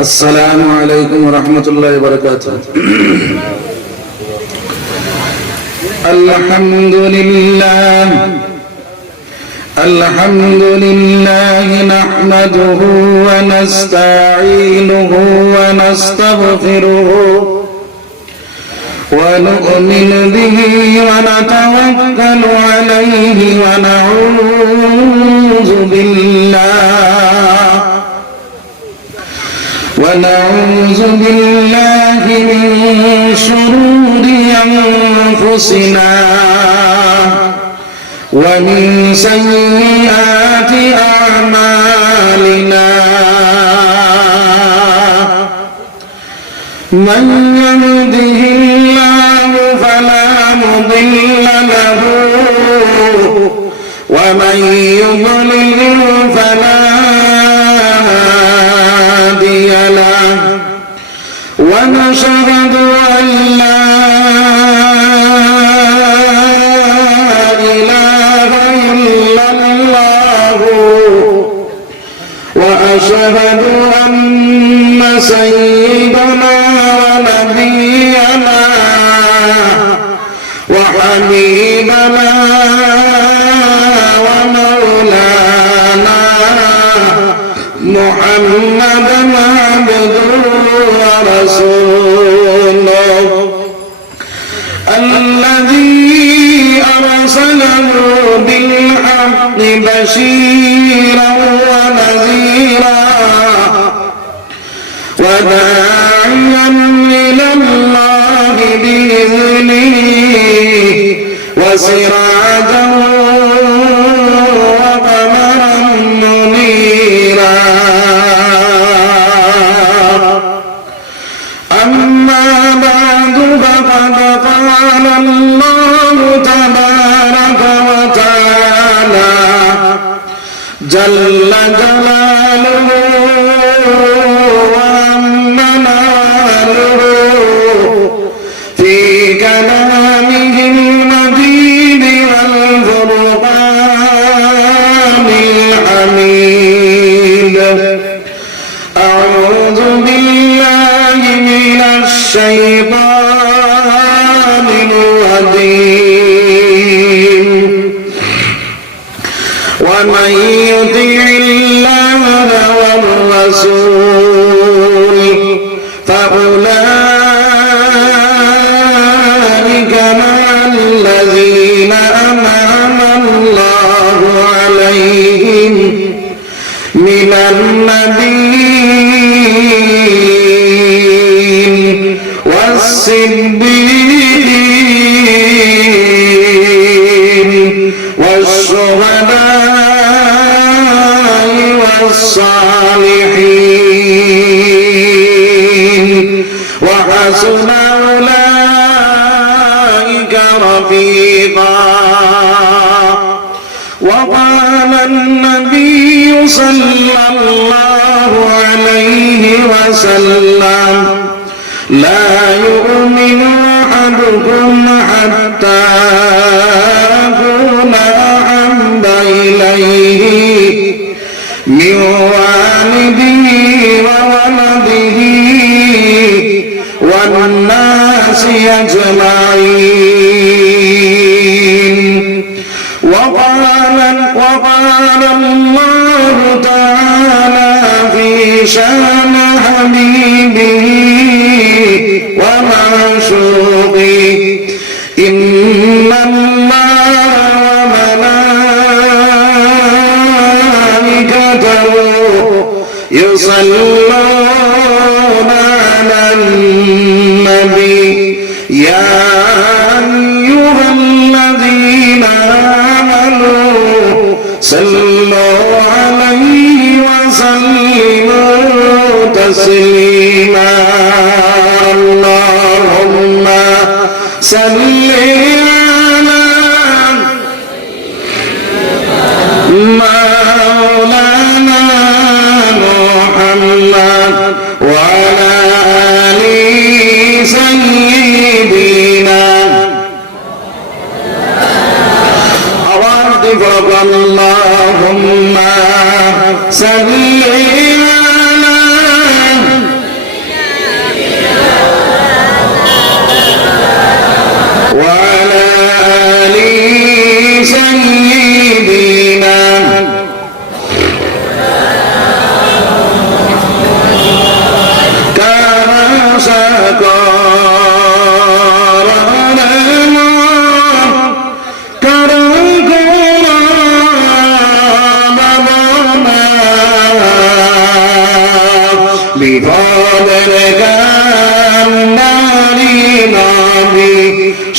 السلام عليكم ورحمة الله وبركاته. الحمد لله نحمده ونستعينه ونستغفره ونؤمن به ونتوكل عليه ونعوذ بالله من شرور أنفسنا ومن سيئات أعمالنا. من يهده الله فلا مضل له ومن يضلل فلا هادي له. ونشهد أن لا إله إلا الله وأشهد أن سيدنا ونبينا وحبيبنا ومولانا محمدا عبده ورسوله الذي أرسله بالحق بشيرا ونذيرا وداعيا إلى الله بإذنه وسراجا وقمرا منيرا. أما بعد فقد قال الله تبارك وتعالى جل جلاله ومناله في كلامه المجيد والفرقان الحميد. أعوذ بالله من الشيطان الرجيم. ومن يطع الله والرسول فأولئك مع الذين أنعم الله عليهم من النبيين والصديقين والشهداء والصالحين وحسن أولئك رفيقا. وقال النبي صلى الله عليه وسلم لا يؤمن أحدكم حتى أكون أحب إليه من والده وولده والناس أجمعين. وقال الله تعالى في شأن حبيبه ومعشوقه إن الله وملائكته يصلون على النبي يا أيها الذين آمنوا صلوا عليه وسلموا تسليما. اللهم صل على مولانا محمد وعلى آل سيدنا اللهم صل على বিপদের কান্নারি নবী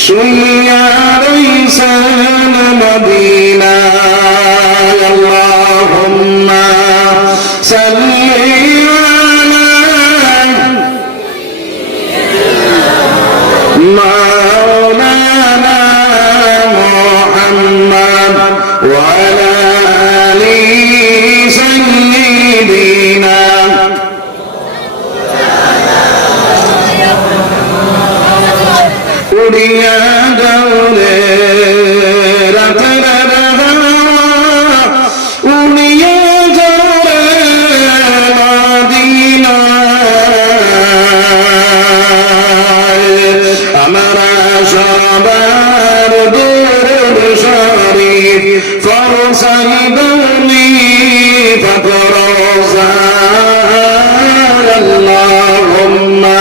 শুইয়া রইছেন মদিনায় আল্লাহুম্মা সাল্লি مولانا محمد وعلى آل سيدنا উড়িয়া দৌড়ে রাতের উড়িয়া দৌড়ে মদিনা আমরা সবার দুরূদ শরীফ ফরসাইদুনি ফকরোজা আল্লাহুম্মা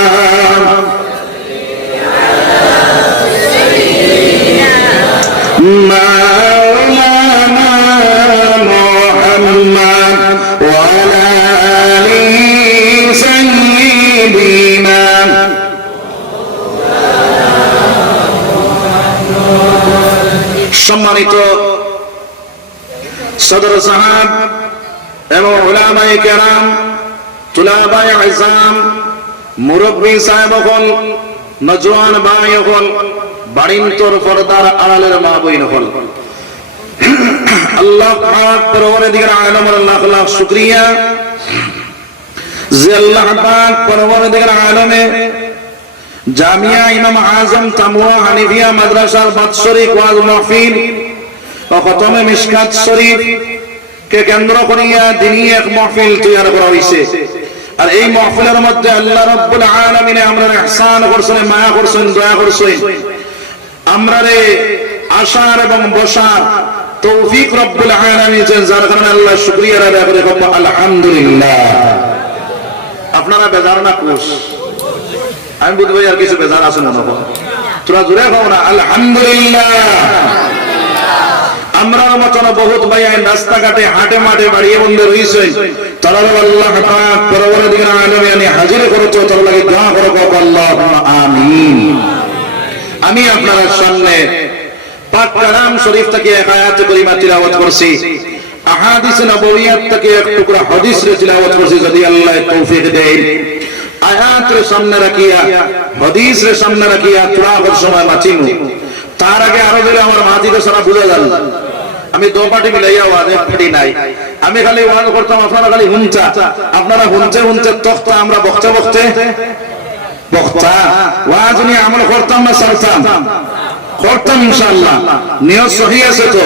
مولانا محمد وعلى آل سيدنا সম্মানিত সদর সাহাব এবং উলামায়ে কেরাম তুলাবায়ে ইজাম মুরব্বী সাহেব হল নজওয়ান ভাই হল বাড়িন্তর পর্দার আড়ালের মা বোন হল আল্লাহ পাক পরওয়ারদিগার আলমের লাখ লাখ শুকরিয়া যে আল্লাহ পাক পরওয়ারদিগার আলমে জামিয়া ইমাম আজম তামুয়া হানিফিয়া মাদ্রাসার বাৎসরিক ওয়াজ মাহফিল ও খতমে মিশকাত শরীফ কে কেন্দ্র করিয়া দিনী এক মাহফিল তৈরি করা হয়েছে আর এই মাহফিলের মধ্যে আল্লাহ রাব্বুল আলামিন আমরা ইহসান করছেন মায়া করছেন দয়া করছেন আমরারে আশার এবং বসার তৌফিক রব্বুল আলামিন দেন যার কারণে আল্লাহ শুকরিয়া আদায় করে আলহামদুলিল্লাহ আপনারা বেজার না খুশ আমি বুঝতে পারি আর কিছু বেজার আছে মনে হয় তোরা জোরে খাও না আলহামদুলিল্লাহ আমরা মতন বহুত ভাই রাস্তাঘাটে হাটে মাঠে বাড়িয়ে বন্ধে রয়েছে তারা আল্লাহ পাক পরওয়ারদিগার আলমে হাজির করতো তার লাগি দোয়া করব আল্লাহুম্মা আমিন আমি আপনাদের সামনে পাক কালাম শরীফ থেকে এক আয়াত কারিমা তিলাওয়াত করছি আহাদিস নববিয়াত থেকে এক টুকরা হাদিস তিলাওয়াত করছি যদি আল্লাহ তৌফিক দেয় আয়াতের সামনে রাখিয়া হাদিসের সামনে রাখিয়া তুলাওয়াতের সময় মাচিমু তার আগে আরো দিলে আমার মাটিতে সারা বুঝা যাবে আমি দো পার্টি মিলাইয়া ওয়াজ এক পার্টি নাই আমি খালি ওয়াজ করতাম আপনারা খালি হুনচা আপনারা হুনচে হুনচে তখতা আমরা বক্তা বক্তে বক্তা ওয়াজ নিয়ে আমল করতাম না সালতাম করতাম ইনশাআল্লাহ নিয়ত সহি আছে তো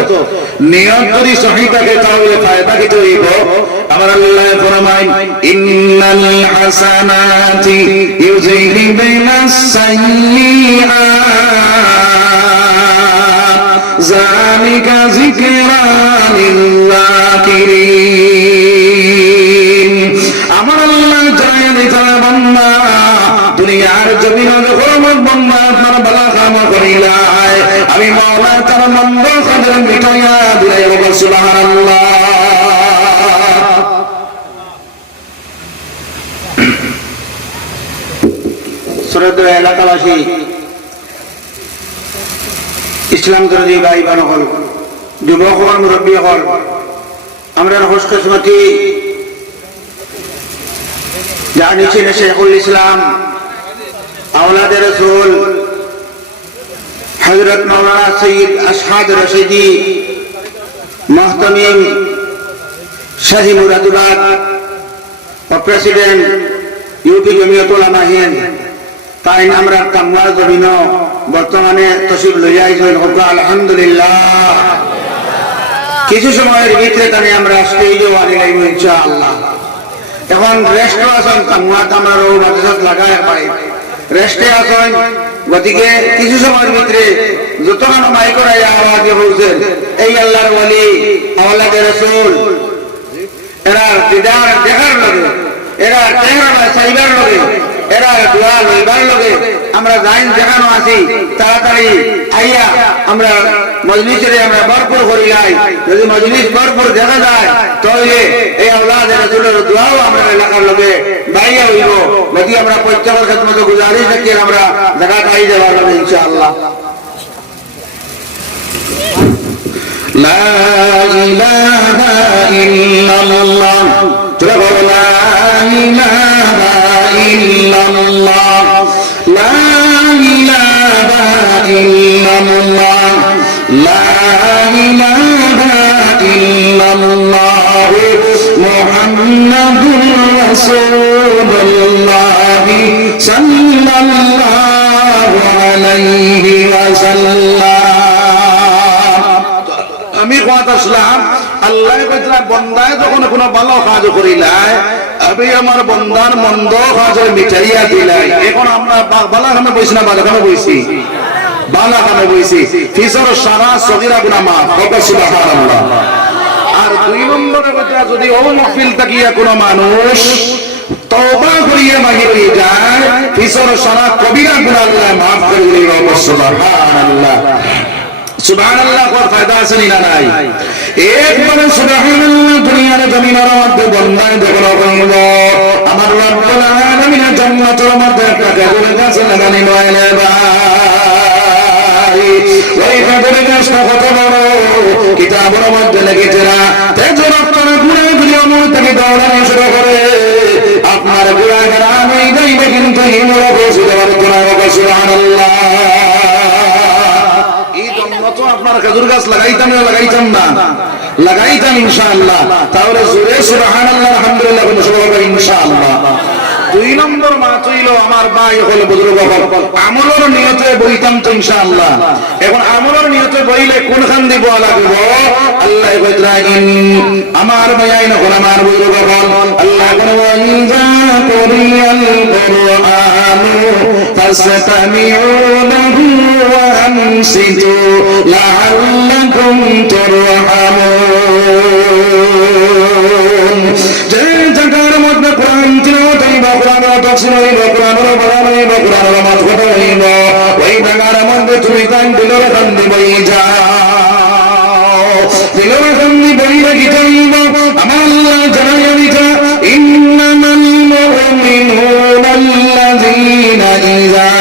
নিয়ত যদি সহি থাকে তাহলে ফায়দা কি হইব আমার আল্লাহ ফরমায় ইন্নাল হাসানাতি ইউযহিবুনাস সাইয়্যাত যালিকা যিকরা লিল-যাকিরিন আমার আল্লাহ জানায় দিতে বান্দা দুনিয়ার জমিনে যখন বান্দা আপনার ভালো কাম করিলাই আমি মাওলা তার মন্দ কাজ মিটাইয়া দিলাই বল সুবহানাল্লাহ শ্রদ্ধ এলাকাবাসী ইসলাম দরদি ভাই বোন হল যুবক হল মুরব্বী হল আমরা খুশকিসমতি জানিয়েছেন শেখুল ইসলাম আওলাদে রাসূল হযরত মাওলানা সৈয়দ আশহাদ রশিদি মুহতামিম শাহী মুরাদাবাদ ও প্রেসিডেন্ট ইউপি জমিয়ত উলামা হিন্দ তাই আমরা কামলা জমিন বর্তমানে তশরিফ লইয়া আইছেন আলহামদুলিল্লাহ কিছু সময়ের ভিতরে তানে আমরা স্টেজে আনি লাইব ইনশাআল্লাহ এখন রেস্ট আছেন কামলা আমার ও মাদ্রাসাত লাগায় পাই রেস্টে আছেন গতিকে কিছু সময়ের ভিতরে যতক্ষণ মাইকের আওয়াজ হচ্ছে এই আল্লাহর ওলি আওলাদে রাসূল এরা দিদার দেখার লাগে এরা চেহারা চাইবার লাগে এরা দোয়া লইবার লাগে আমরা জাইন দেখানো আছি তাড়াতাড়ি আইয়া আমরা মজলিসে আমরা ভরপুর করি লাই যদি মজলিস ভরপুর দেখা যায় তাহলে এই আওলাদে রাসূলের দোয়াও আমরা এলাকার লগে বাইয়া হইব যদি আমরা প্রত্যেকের খেদমতে গুজারিশ রাখি আমরা জায়গা খাই যাবার হবে ইনশাআল্লাহ। লা ইলাহা ইল্লাল্লাহ লা ইলাহা ইল্লাল্লাহ লা ইলাহা ইল্লাল্লাহ লা ইলাহা ইল্লাল্লাহ মুহাম্মাদুর রাসূলুল্লাহ সাল্লাল্লাহু আলাইহি ওয়াসাল্লাম। আমি কথা আসলাম আল্লাহ কইতরা বন্দায় যখন কোনো ভালো কাজ করিলাই আমি আমার বন্দার মন্দ কাজের মিটাইয়া দিলাই। এখন আমরা বালা খানে বইছি না বালা খানে বইছি? বালা খানে বইছি। ফিসর সারা সগীরা গুনাহ মাফ হবে সুবহানাল্লাহ। আর দুই নম্বরে কথা যদি ও মাহফিল তাকিয়া কোনো মানুষ তওবা করিয়া বাহির হয়ে যায় ফিসর সারা কবিরা গুনাহ আল্লাহ মাফ করে দিবেন সুবহানাল্লাহ। সুবহানাল্লাহ কোন ফায়দা আছে না নাই? একবার সুবহানাল্লাহ দুনিয়ার জমিনের মধ্যে বন্দায় দেখো কইব আমার রব্বুল আলামিন জান্নাতের মধ্যে একটা গাছের গাছ লাগানি নয়লে ভাই ওই গাছের গাছটা কত বড় কিতাবের মধ্যে লিখেছে না তেজর আপনার গুনাহগুলি আমল থেকে দৌড়ানো শুরু করে আপনার গুনাহগার আমি যাইবে কিন্তু হিমরা বসে দেওয়ার গুনাহ সুবহানাল্লাহ। আপনার খেজুর গাছ লাগাইতাম না লাগাইতাম না লাগাইতাম ইনশাআল্লাহ। তাহলে জোরে সুবহানাল্লাহ আলহামদুলিল্লাহ বলে সবাই ইনশাআল্লাহ। দুই নম্বর মাত হইল আমার ভাই হলো বুজুর্গ হল আমলের নিয়তে বইতাম তো ইনশাআল্লাহ। এখন আমলের নিয়তে বইলে কোনখান দিব লাগবে আল্লাহ কইতরাইন আমার ভাই না কোন আমার বুজুর্গ হল আল্লাহ কোন ওয়াইজা কুরিয়াল কুরআনু ফাসতামিউ লাহু ওয়া আনসিতু লাআল্লাকুম তুরহামুন। যে জায়গার মধ্যে কোরআন তিলাওয়াত হইবা কোরআনের তাফসীর হইবা কোরআনের বয়ান হইবা কোরআনের মাতকথা হইবা ওই জায়গার মধ্যে তুমি কান দিলের কান দিবই যাও দিলের কান দিবই রাখি যাইবা আমার আল্লাহ জানাইয়া দিতা ইন্নামাল মুমিনুনা আল্লাযীনা ইযা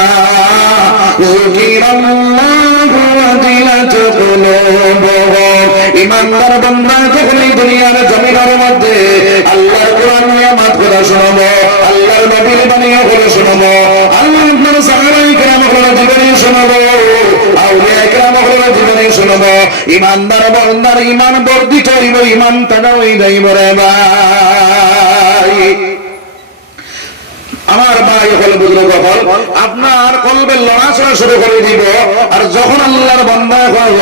যুকিরাল্লাহু ওয়াজিলাত কুলুবুহুম। ইমানদার বান্দা যখন এই দুনিয়ার জমিনের মধ্যে আল্লাহর কোরআন নিয়ামত কথা শুনবো আল্লাহর নবীর বাণী করে শুনবো আল্লাহর সাহাবায়ে কেরাম করে জীবনী শুনবো আউলিয়া কেরাম করে জীবনী শুনবো ইমানদার বান্দার ঈমান বর্ধিত হইব ঈমান তাজা হয়ে যাইব রে ভাই। আমার ভাই হল বুজুর্গ হল আপনার কলবে লড়াচড়া শুরু করে দিব আর যখন আল্লাহর বান্দা হইব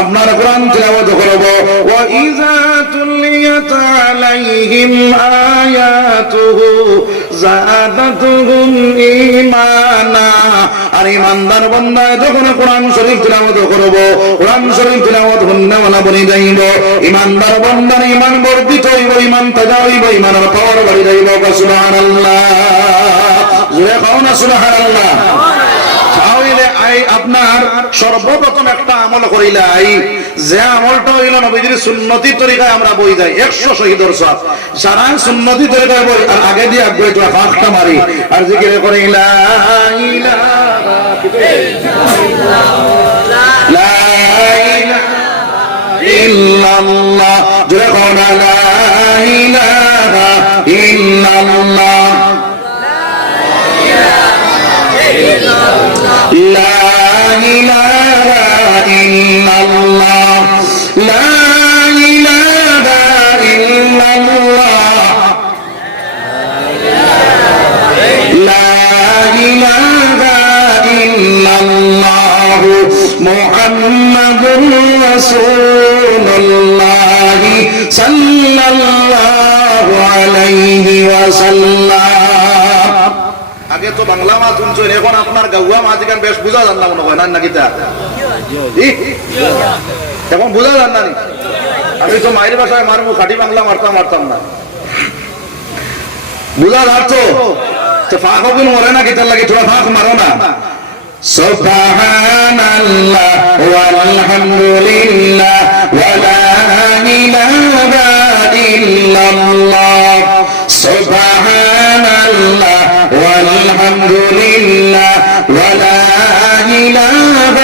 আপনার কোরআন তিলাওয়াত করব ওয়া ইযা তুলিয়াত আলাইহিম আয়াতুহু যাদাতুহুম ঈমানা। আর ঈমানদার বান্দা যখন কোরআন শরীফ তিলাওয়াত করব কোরআন শরীফ তিলাওয়াত হন্না মানা বনি যাইব ঈমানদার বান্দার ঈমান বর্ধিত হইব ঈমান তাজা হইব ঈমানের পাওয়ার বাড়ি যাইব সুবহানাল্লাহ। জোরে কও না সুবহানাল্লাহ। তাহলে আপনার সর্বপ্রথম একটা আমল করিলাই যে আমলটা হইল নবীজির সুন্নতি তরিকায় আমরা বই যাই 100 শহীদের সওয়াব সারা সুন্নতি তরিকায় বই আর আগে দিয়ে আগে তো ফাঁকটা মারি আর জিকির করে লা ইলাহা ইল্লাল্লাহ জোরে কও না লা ইলাহা ইল্লাল্লাহ لا إله إلا الله لا إله إلا الله لا إله إلا الله محمد رسول الله صلى الله عليه وسلم। আগে তো বাংলা মাছ শুনছেন এখন আপনার গাওয়া মাছ এখানে বেশ বোঝা যান না মনে হয় না নাকি তা এখন বোঝা যান না। আমি তো মায়ের বাসায় মারবো খাঁটি বাংলা মারতাম না বোঝা যাচ্ছ তো ফাঁক হবেন মরে না কি তার লাগে থোড়া ফাঁক মারো না। সুবহানাল্লাহ ওয়ালহামদুলিল্লাহ ওয়া লা ইলাহা ইল্লাল্লাহ সুবহানাল্লাহ والحمد لله ولا إله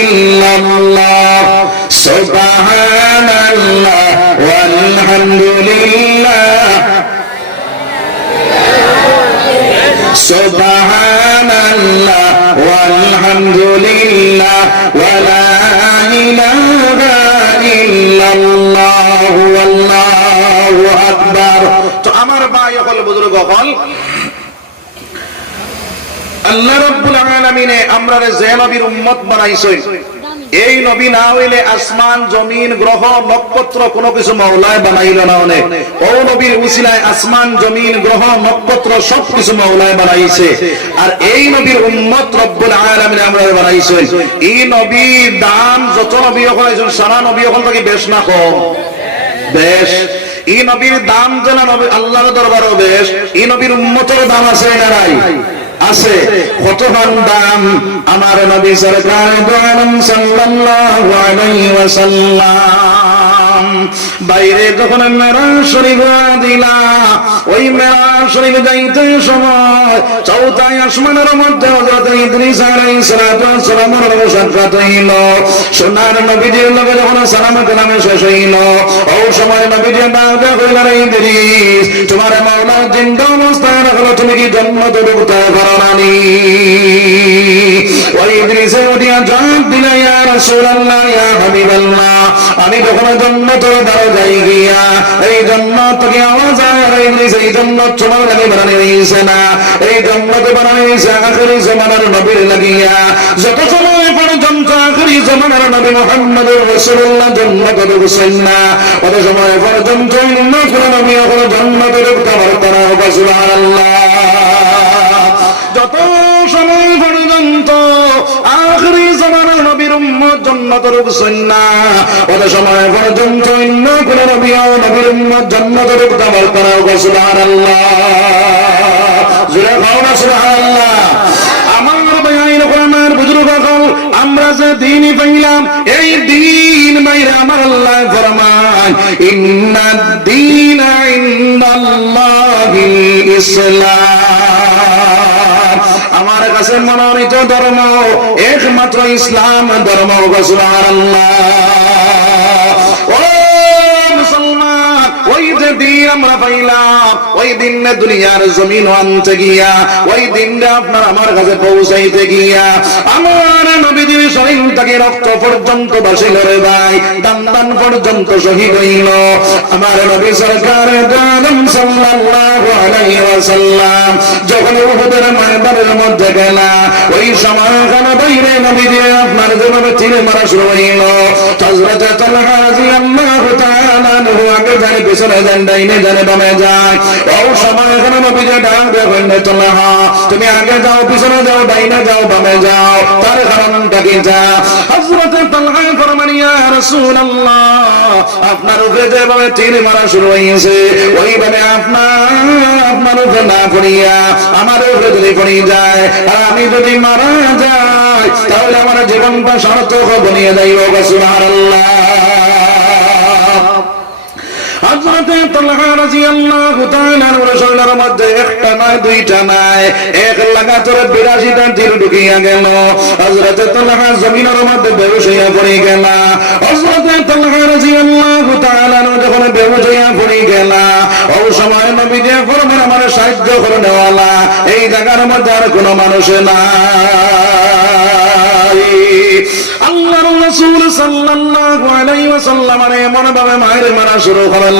إلا الله سبحان الله والحمد لله سبحان الله والحمد لله ولا إله إلا الله والله أكبر তো আমার ভাই হল বুজুর্গ হল আল্লাহ রাব্বুল আলামিনে আমরারে যে নবীর উম্মত বানাইছে এই নবী না হইলে আসমান জমিন গ্রহ নক্ষত্র কোনো কিছু মাওলায় বানাইল না অনেক ও নবীর উসিলায় আসমান জমিন গ্রহ নক্ষত্র সব কিছু মাওলায় বানাইছে আর এই নবীর উম্মত রব্বুল আলামিন আমরারে বানাইছে এই নবীর দাম যত নবী হইছে সারা নবী হল থেকে বেশ না কম বেশ এই নবীর দাম যেন নবী আল্লাহর দরবারে বেশ এই নবীর উম্মতের দাম আছে না নাই আছে কত দাম আমার নবী সরকার দো আলম সাল্লাল্লাহু আলাইহি ওয়াসাল্লাম বাইরে যখন মেরাজ শরীফ দিলা ওই মেরাজ শরীফ যাইতে সময় চৌথায় আসমানের মধ্যে হযরত ইদ্রিস আলাইহিস সালাতু ওয়াস সালামের সাক্ষাৎ হইল সোনার নবীজির লগে যখন সালাম কালামে শেষ হইল ওই সময় নবীজি ডাক কইলেন ইদ্রিস তোমার মাওলা জিন্দা অবস্থায় রাখলো তুমি কি জান্নাতে ঢুকতে পারো না নি ওই ইদ্রিস উঠিয়া জবাব দিল ইয়া রাসূলুল্লাহ ইয়া হাবিবাল্লাহ আমি যখন জান্নাতের দরজায় গিয়া এই জান্নাত থেকে আওয়াজ আয় ইদ্রিস এই জান্নাত তোমার লাগি বানানো হইছে না এই জান্নাত বানানো হইছে আখিরি জামানার নবীর লাগিয়া যত সময় পর্যন্ত আখিরি জামানার নবী মুহাম্মদুর রাসূলুল্লাহ জান্নাতে ঢুকছেন না তত সময় পর্যন্ত অন্য কোন নবী এখন জান্নাতে ঢুকতে পারতেন না সুবহানাল্লাহ যত সময় পর্যন্ত আখিরি জামানার নবীর উম্মত জান্নাতে ঢুকছেন না তত সময় পর্যন্ত অন্য কোন নবী ও নবীর উম্মত জান্নাতে ঢুকতে পারতেন না সুবহানাল্লাহ জোরে বলো না সুবহানাল্লাহ আমার ভাইয়ের কোরআনের বুজুর্গ হল আমরা যে দ্বীন পাইলাম এই দ্বীন বাইরে আমার আল্লাহ ফরমান ইন্নাদ দীনা ইনদাল্লাহিল ইসলাম আমার কাছে মনোনীত ধর্ম একমাত্র ইসলাম ধর্ম সুবহানাল্লাহ ও মুসলমান ওই যে দিন আমরা পাইলাম ওই দিন না দুনিয়ার জমিন আনতে গিয়া ওই দিনটা আপনার আমার কাছে পৌঁছাইতে গিয়া আমার নবীজির শরীর থেকে রক্ত পর্যন্ত বাসিল রে ভাই দান দান পর্যন্ত শহীদ হইল আমার নবী সরকার আলম সাল্লাল্লাহু আলাইহি ওয়াসাল্লাম যখন উহুদের ময়দানের মধ্যে গেল ওই সময়খানে বাইরে নবীজি আপনার যেভাবে তীর মারা শুরু হইল হযরত তালহা রাদিয়াল্লাহু তাআলা আনহু আগে যায় পিছনে যান ডাইনে যান বামে যায় ওই সময়খানে নবীজি ডাক দেন তালহা তুমি আগে যাও পিছনে যাও ডাইনে যাও বামে যাও তার কারণটা কি যা হযরত তালহা ফরমান ইয়া রাসূলুল্লাহ আপনার উপরে যেভাবে তীর মারা শুরু হইছে ওইভাবে আপনার উপরে না পড়িয়া আমার উপরে যদি পড়ে যায় আর আমি যদি মারা যাই তাহলে আমার জীবনটা সার্থক বনিয়ে যাইব সুবহানাল্লাহ হযরত তালহা রাদিয়াল্লাহু তাআলা রাসূলের মধ্যে একটা নয় দুইটা নয় এক লাগাতার 82টা তীর ঢুকিয়া গেল হযরত তালহা জমিনের মধ্যে বেহুশ হইয়া পড়ে গেল হযরত তালহা রাদিয়াল্লাহু তাআলা যখন বেহুশ হইয়া পড়ে গেল ওই সময় নবীজি ফরমান আমার সাহায্য করে নেওয়ালা এই জায়গার মধ্যে আর কোনো মানুষ নাই আল্লাহর রাসূল সাল্লাল্লাহু আলাইহি ওয়াসাল্লাম এমন ভাবে মায়ের মারা শুরু করলেন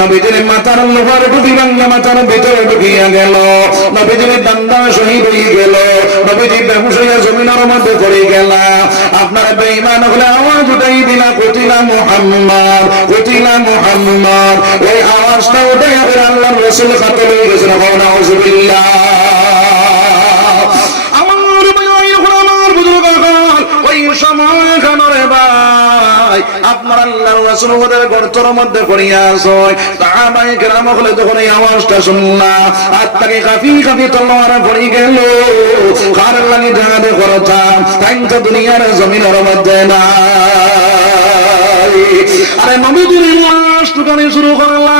নবীজির মাথার উপর টুপি ভাঙা মাথার ভিতরে ঢুকিয়া গেল নবীজির দান্দা শহীদ হয়ে গেল নবীজি বেহুশ হয়ে জমিনের মধ্যে পড়ে গেল আপনারা বেঈমান হলে আওয়াজ উঠাই দিলা কুতিলা মুহাম্মদ ওই আওয়াজটা উঠে আল্লাহর রাসূল কাতল হয়ে গেছেন নাউযুবিল্লাহ সময় খানরে ভাই আপনার আল্লাহর রাসূল ওদের গর্তের মধ্যে পড়িয়া আছে সাহাবায়ে কেরাম হলে যখন এই আওয়াজটা শুনলাম আত্মাকে কাফি তলোয়ার পড়ে গেল কার লাগি জাহাদে করতাম তাই তো দুনিয়ার জমিনের মধ্যে না আরে নবীজির লাশ টুকানি শুরু করলা,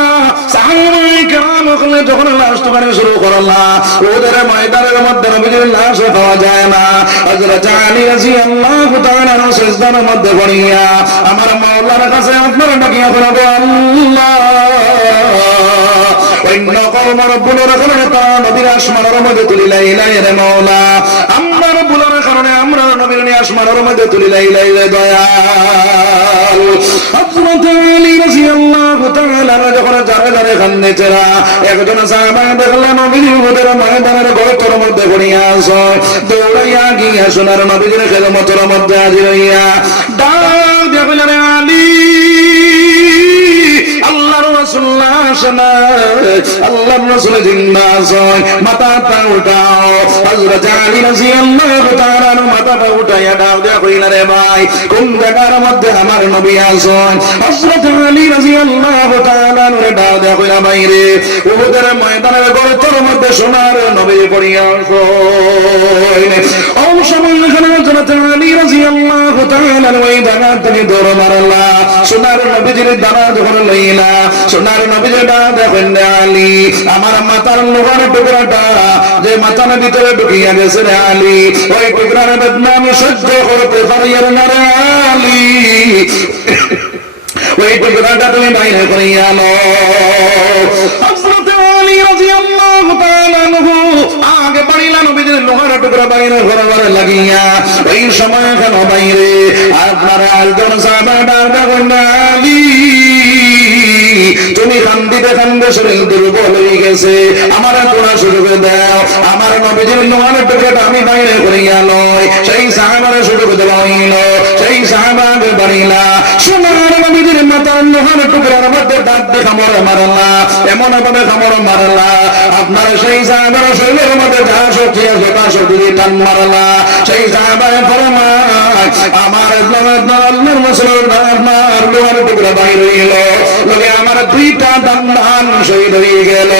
সাহাবায়ে কেরাম ওখানে যখন লাশ টুকানি শুরু করলা, ওদের ময়দানের মধ্যে নবীজির লাশ পাওয়া যায় না। হযরত আলী রাদিয়াল্লাহু তাআলা সিজদার মধ্যে পড়িয়া আমার মাওলার কাছে আপনারা ডাকিয়া বলবে, আল্লাহ অন্য কওম রব্বুলের কারণে তারা নবীর আসমানের মধ্যে তুলিলাই লাই রে মাওলা, আমরা রব্বুলের কারণে আমরা নবীর আসমানের মধ্যে তুলিলাই লাই রে দয়াল। হযরত আলী রাদিয়াল্লাহু তাআলা যখন জারে জারে কান্দেছেরা, একজন সাহাবা দেখলেন নবীর উহুদের ময়দানের গর্তের মধ্যে পড়িয়া আছে, দৌড়াইয়া গিয়া সোনার নবীর খেদমতের মধ্যে হাজির হইয়া ডাক দিয়া কইলেন, আলী আল্লাহর রাসূল আসেন, আল্লাহর রাসূল জিন্দা আছেন, মাথাটা উঠাও। হযরত আলী রাদিয়াল্লাহু তাআলা মাথাটা উঠাইয়া ডাক দিয়া কইলেন, রে ভাই কোন জায়গার মধ্যে আমার নবী আছেন? হযরত আলী রাদিয়াল্লাহু তাআলা ডাক দিয়া কইলেন, ভাই রে উহুদের ময়দানের গর্তের মধ্যে সোনার নবী পড়িয়া আছেন। ও সময় হযরত আলী রাদিয়াল্লাহু তাআলা ওই জায়গা থেকে দৌড় মারলা, সোনার নবীজির দাঁড়া যখন লইলা, সোনার নবীজির ডাক দেখেন, আলী আমার মাথার লোহার টুকরাটা যে মাথার ভিতরে ঢুকিয়া গেছে রে আলী, ওই টুকরার বেদনা আমি সহ্য করতে পারি না রে আলী, ওই টুকরাটা তুমি বাইরে করিয়া আনো। হযরত আলী রাদিয়াল্লাহু তাআলা আগে পারিলা নবীজির লোহার টুকরা বাইরে ঘরবার লাগিয়া, ওই সময় কেন বাইরে আপনারা একজন সাহাবা ডাক দেখেন, আলী তুমি কান্দিতে কান্দে শরীর দুর্বল হয়ে গেছে, আমার তোরা সুযোগ দাও, আমার নবীজির লোহার টুকরাটা আমি বাইরে করিয়া লয়। সেই সাহাবারে সুযোগ দেওয়া হইল, সেই সাহাবাকে বাড়িলা সোনার নবীজির মাথার লোহার টুকরার মধ্যে দাঁত দেখা মরে মারলা, এমন ভাবে খামড় মারলা আপনার সেই সাহাবার শরীরের মধ্যে যা শক্তি আছে তা শক্তি টান মারলা। সেই সাহাবায় ফরমায় আমার আল্লাহর মুসলমান আপনার লোহার টুকরা বাইরে হইল, লোকে আমার দুইটা দান শহীদ হয়ে গেল।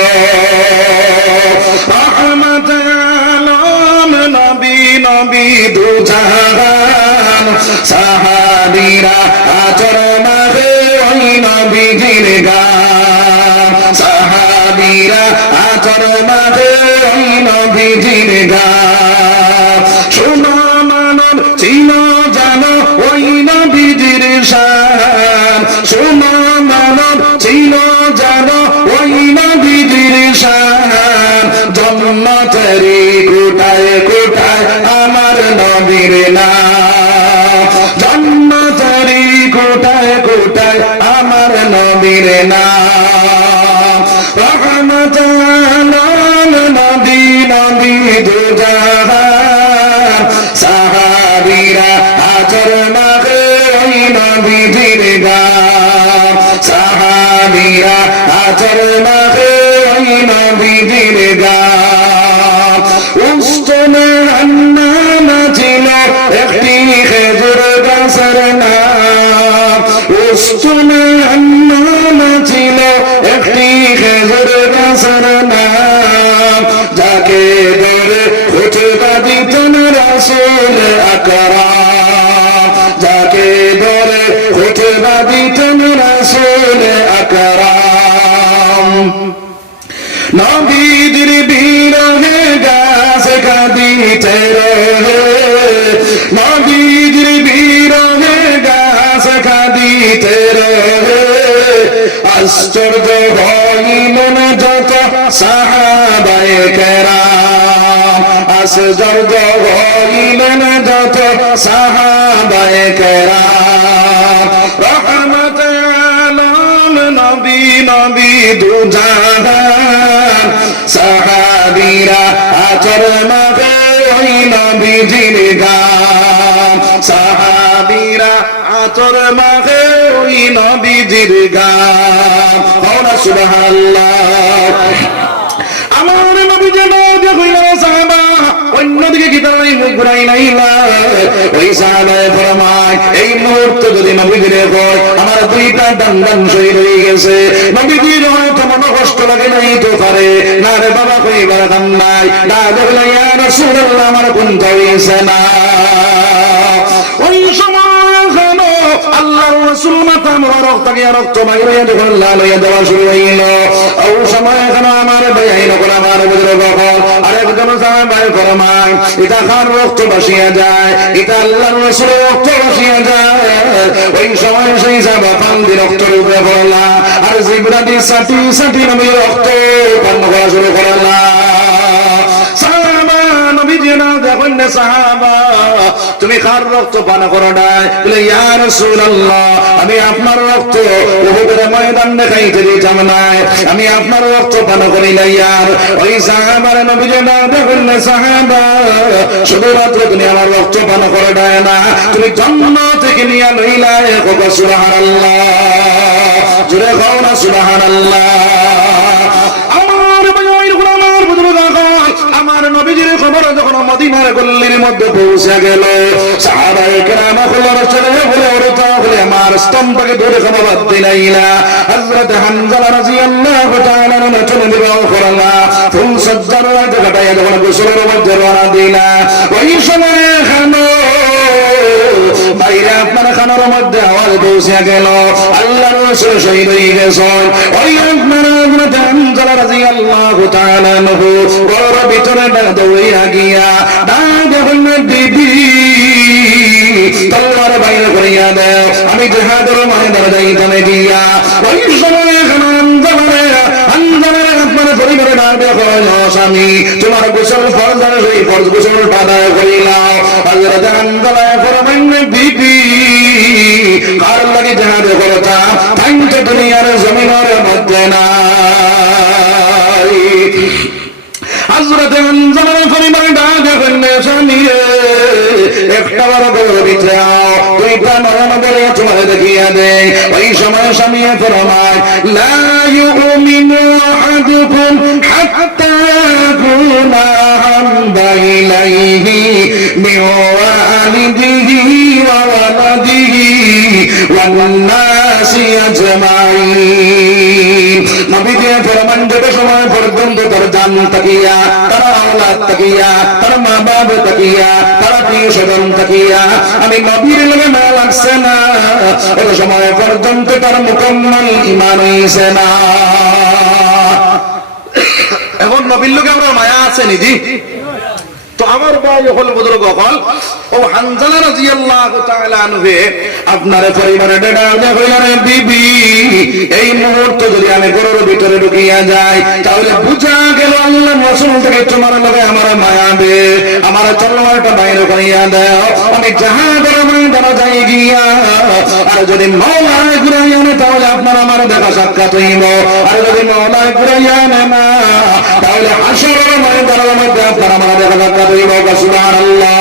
নবী নবী দুজাহান সাহাবীরা আচর মাঝে ওই নবীজির গান, সাহাবীরা আচর মাঝে ওই নবীজির গান, শোনো মানব চিনো জানো ওই নবীজির শান, শোনো মানব চিনো জানো ওই নবীজির শান, জন্নতেরি কোটায় কোটায় আমার নবীর নাম, জন্নতেরি কোটায় কোটায় আমার নবীর নাম। রহমতুল নবী নবী দুজাহান সাহাবীরা আচর মাঝে ওই নবীজির গান, সাহাবীরা আচর মাঝে ওই নবীজির গান। উস্তনে হান্নান ছিল একটি খেজুর গাছের নাম, উস্তনে হান্নান ছিল একটি খেজুর গাছের নাম, যাকে ধরে খুতবা দিতেন রাসূল আকরাম, যাকে ধরে খুতবা দিতেন রাসূল আকরাম। নবীজির বিরহে গাছ কাঁদিতে রহে, নবীজির বিরহে গাছ কাঁদিতে রহে, আশ্চর্য হইলেন যত সাহাবায়ে কেরাম, আশ্চর্য হইলেন যত সাহাবায়ে কেরাম। রহমতুল আলম নবী নবী দুজাহান সাহাবীরা আচর মাঝে ওই নবীজির গান, সাহাবীরা আচর মাঝে ওই নবীজির গান। কওনা সুবহানাল্লাহ। আমার নবীজি নবী হইয়া সাহাবা অন্যদিকে কি তারা মুখ ঘুরাই নাইলা, ওই সাহাবায়ে ফরমায় এই মুহূর্তে যদি নবীজিরে কয় আমার দুইটা দান শহীদ হয়ে গেছে, নবীজির হয়তো মনে কষ্ট লাগে নাই তো পারে না রে বাবা, কইবার কাম নাই, না দেখলে ইয়া রাসূলুল্লাহ আমার কোনটা হইছে না। ওই সময় আল্লাহর রাসূল মাথা মোবারক থেকে রক্ত বাইরে যখন লাল হয়ে দেওয়া শুরু হইল, ওই সময় এখানে আমার ভাইয়াইন করে আমার বুজুর্গ হল আরেকজন সাহাবায়ে ফরমান, এটা খান রক্ত বাসিয়া যায়, এটা আল্লাহর রাসূলের রক্ত বাসিয়া যায়। ওই সময় সেই সাহাবা ফান্দি রক্তের উপরে পড়লা আর জিবরাদি সাথী সাথী নবীর রক্ত পান করা শুরু করলা। সাহাবা নবীজি না দেখেন না, সাহাবা তুমি কার রক্ত পান করো নাই? বলে ইয়া রাসূলুল্লাহ, আমি আপনার রক্ত উহুদের ময়দান দেখাইতে দিতাম নাই, আমি আপনার রক্ত পান করি নাই। আর ওই সাহাবার নবীজি না দেখেন না, সাহাবা শুধুমাত্র তুমি আমার রক্ত পান করো না, তুমি জন্ম থেকে নিয়ে লইলা সুবহানাল্লাহ, জোরে কও না সুবহানাল্লাহ। আমার নবীজির খবর যখন মদিনার গল্লির মধ্যে পৌঁছে গেল, সাহাবায়ে কেরাম খবর চলে বলে ওরতা বলে আমার স্তম্ভকে ধরে খবর দিলাইলা। হযরত হামজা রাদিয়াল্লাহু তাআলা আনহু চলে বিবাহ করলা, ফুল সজ্জার রাতে কাটায় যখন গোসলের মধ্যে রওনা দিলা, ওই সময় খানো বাইরে আপনার খানার মধ্যে আওয়াজ পৌঁছে গেল, আল্লাহর রাসূল শহীদ হয়ে গেছেন। ওই আপনার হযরত হামজা রাদিয়াল্লাহু তাআলা আনহু ঘরের ভিতরে দৌড়িয়া গিয়া ডাক বললেন, বিবি তলোয়ার বাইরে করিয়া দাও, আমি জিহাদের ময়দানে যাইতে গিয়া। ওই সময় আপনার পরিবারে ডাক দেখো, স্বামী তোমার গোসল ফরজ আছে, সেই ফরজ গোসলটা আদায় করিলাম। হযরত হামজা ফরমাইলেন, বিবি কার লাগি জিহাদ করতা, তাইতে দুনিয়ার জমিনের মধ্যে নাই। হযরত হামজা পরিবারে ডাক দেখেন, স্বামী একটা বড় গরুর ভিতরে আও, দুইটা নয়ন বলে তোমার দেখিয়া দে। ওই সময় স্বামী ফরমায়, লা ইউমিনু আহাদুকুম হাত্তা কুনা হাব্বা ইলাইহি মিন ওয়ালিদিহি ওয়া ওয়ালাদিহি ওয়ান নাসি আজমাইন। নবীজি ফরমান, যে সময় পর্যন্ত তার জান তাকিয়া, তার আওলাদ তাকিয়া, তার মা বাবা তাকিয়া, তার প্রিয় স্বজন তাকিয়া আমি নবীর লগে না লাগছে না, ওই সময় পর্যন্ত তার মুকম্মল ঈমান হইছে না। এখন নবীর লগে আমরা মায়া আছে নিজি তো আমার ভাই হল বুজুর্গ হল ও হানজা রাদিয়াল্লাহু তাআলা আনহু আপনার পরিবারে ডাক কইলেন, বিবি এই মুহূর্তে যদি আমি ঘরের ভিতরে ঢুকিয়া যাই তাহলে বুঝা গেল আল্লাহর রাসূল থেকে তোমার লগে আমার মায়া বে, আমার তলোয়ারটা বাইরে করিয়া দাও, আমি জিহাদের ময়দানে যাই গিয়া। আর যদি মওলা ঘুরাইয়া আনে তাহলে আপনার আমার দেখা সাক্ষাৎ হইব, আর যদি মওলা ঘুরাইয়া আনে না তাহলে হাশরের ময়দানের মধ্যে আপনার আমার দেখা সাক্ষাৎ হইব। সুবহানাল্লাহ।